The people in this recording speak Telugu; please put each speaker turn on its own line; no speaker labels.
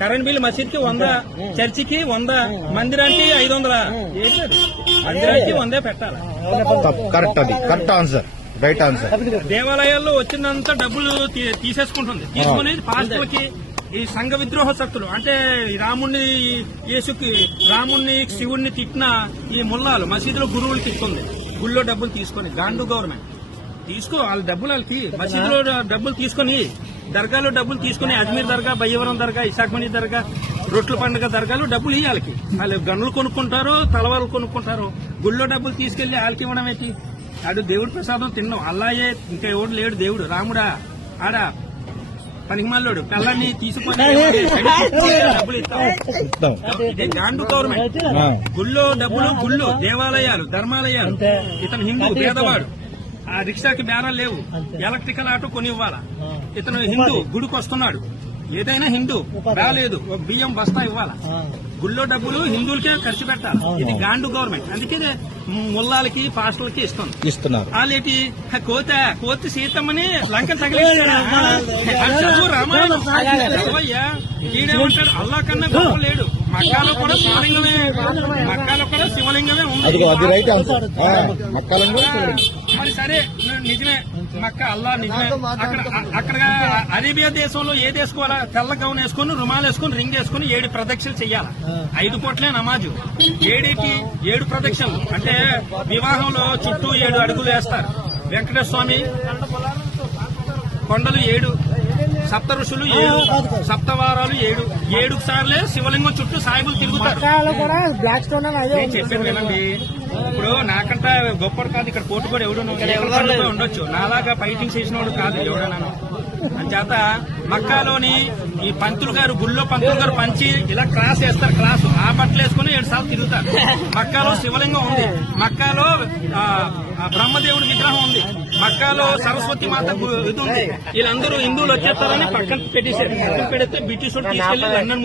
కరెంట్ బిల్ మసీద్కి వంద చర్చికి వంద మందిరానికి ఐదు వందల? మందిరానికి వందే పెట్టాలి?
కరెక్ట్ అది కరెక్ట్ ఆన్సర్ రైట్ ఆన్సర్.
దేవాలయాల్లో వచ్చినంత డబ్బులు తీసేసుకుంటుంది. తీసుకుని పాస్టర్లకి ఈ సంఘ విద్రోహ శక్తులు. అంటే ఈ రాముణ్ణి యేసుకి రాముణ్ణి శివుణ్ణి తిట్టిన ఈ ముల్లాలు మసీదులో గురువులకి ఇస్తుంది గుళ్ళో డబ్బులు తీసుకొని గాండు గవర్నమెంట్. తీసుకో వాళ్ళ డబ్బులు వాళ్ళకి మసీదులో డబ్బులు తీసుకొని దర్గాలో డబ్బులు తీసుకొని అజ్మీర్ దర్గా బయ్యవరం దర్గా ఇసాక్మణి దర్గా రొట్ల పండుగ దర్గాలు డబ్బులు ఇవ్వాలి వాళ్ళు గన్నులు కొనుక్కుంటారు తలవాళ్ళు కొనుక్కుంటారు గుళ్ళో డబ్బులు తీసుకెళ్ళి వాళ్ళకి ఇవ్వడం ఏంటి? ఆడు దేవుడి ప్రసాదం తిన్నాం. అల్లాయే ఇంకా ఎవడు లేడు దేవుడు. రాముడా ఆడా పనికిమాలోడు. పిల్లల్ని తీసుకొని డబ్బులు ఇస్తాం. ఇదే గాండు గవర్నమెంట్. గుళ్ళో డబ్బులు గుళ్ళు దేవాలయాలు ధర్మాలయాలు. ఇతను హిందూ పేదవాడు. ఆ రిక్షాకి బేరాలు లేవు. ఎలక్ట్రికల్ ఆటో కొని ఇవ్వాలా ఇతను హిందూ గుడికి వస్తున్నాడు ఏదైనా హిందూ రాలేదు ఒక బియ్యం బస్తా ఇవ్వాలా? గుళ్ళో డబ్బులు హిందువులకే ఖర్చు పెట్టాలి ఇది గాండు గవర్నమెంట్. అందుకే ముల్లాలకి పాస్టర్లకి ఇస్తుంది.
ఇస్తున్నారు.
వాళ్ళేటి కోత కోతి సీతమ్మని లంక చదువు రామాయణం. ఈడేమంటాడు అల్లా కన్నా గొప్ప లేడు. మక్కాలో కూడా శివలింగమే. మక్కాలో కూడా శివలింగమే ఉంది. మరి సరే నిజమే. మక్క అల్లా నిజమే. అక్కడ అక్కడ అరేబియా దేశంలో ఏ దేశకోవాలా తెల్ల గౌన్ వేసుకుని రుమాలు వేసుకుని రింగ్ వేసుకుని ఏడు ప్రదక్షిణలు చెయ్యాలి? ఐదు కోట్లే నమాజు. ఏడేటి ఏడు ప్రదక్షిణలు. అంటే వివాహంలో చుట్టూ ఏడు అడుగులు వేస్తారు. వెంకటేశ్వర స్వామి కొండలు ఏడు సప్త ఋషులు ఏడు సప్తవారాలు ఏడు. ఏడు సార్లే శివలింగం చుట్టూ సాయిబులు తిరుగుతారు. చెప్పాను వినండి. గొప్పడు కాదు ఇక్కడ కోర్టు కూడా ఎవడు ఎవరు ఉండొచ్చు. నాలాగా ఫైటింగ్ చేసిన వాడు కాదు ఎవడన్నాను చేత మక్కాలోని ఈ పంతులు గారు గుళ్ళో పంతులు గారు పంచి ఇలా క్రాస్ వేస్తారు క్రాస్. ఆ బట్టలు వేసుకుని ఏడు సార్లు తిరుగుతారు. మక్కాలో శివలింగం ఉంది. మక్కాలో బ్రహ్మదేవుడి విగ్రహం ఉంది. మక్కాలో సరస్వతి మాత ఇది ఉంది. వీళ్ళందరూ హిందువులు వచ్చేస్తారని పక్కన పెట్టేశారు. పక్కన పెడితే బ్రిటిష్ తీసుకెళ్ళి లండన్